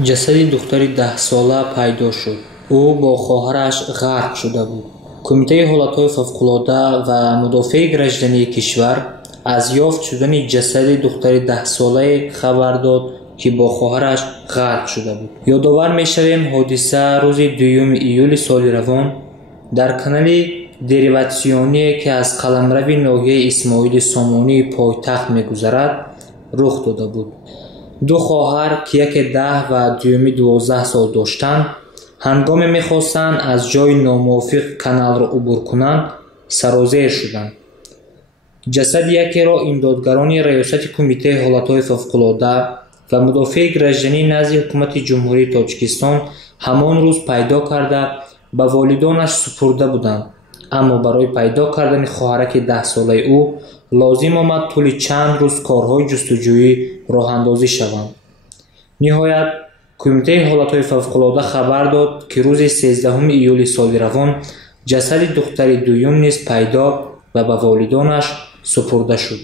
ҷасади духтари 10-сола пайдо шуд. Ӯ бо хоҳараш ғарқ шуда буд. Кумитаи ҳолатҳои фавқулода ва мудофиаи граждании кишвар аз ёфт шудани ҷасади духтари 10-солае хабар дод, ки бо хоҳараш ғарқ шуда буд. Ёдовар мешавем, ҳодиса рӯзи 2 июли соли равон дар канали дериватсионие, ки аз қаламрави ноҳияи Исмоили Сомонии пойтахт мегузарад, рух дода буд. ду хоҳар, ки яке 10 ва дуюми 12 сол доштанд, ҳангоме мехостанд аз ҷои номувофиқ каналро убур кунанд, сарозер шуданд. ҷасади якеро имдодгарони раёсати Кумитаи ҳолатҳои фавқулода ва мудофиаи гражданӣ назди ҳукумати ҷумҳурии Тоҷикистон ҳамон рӯз пайдо карда ба волидонаш супурда буданд, аммо барои пайдо кардани хоҳараки 10-солаи ӯ лозим омад тӯли чанд рӯз корҳои ҷустуҷӯӣ роҳандозӣ шаванд. ниҳоят Кумитаи ҳолатҳои фавқулода хабар дод, ки рӯзи 13 июли соли равон ҷасади духтари дуюм низ пайдо ва ба волидонаш супурда шуд.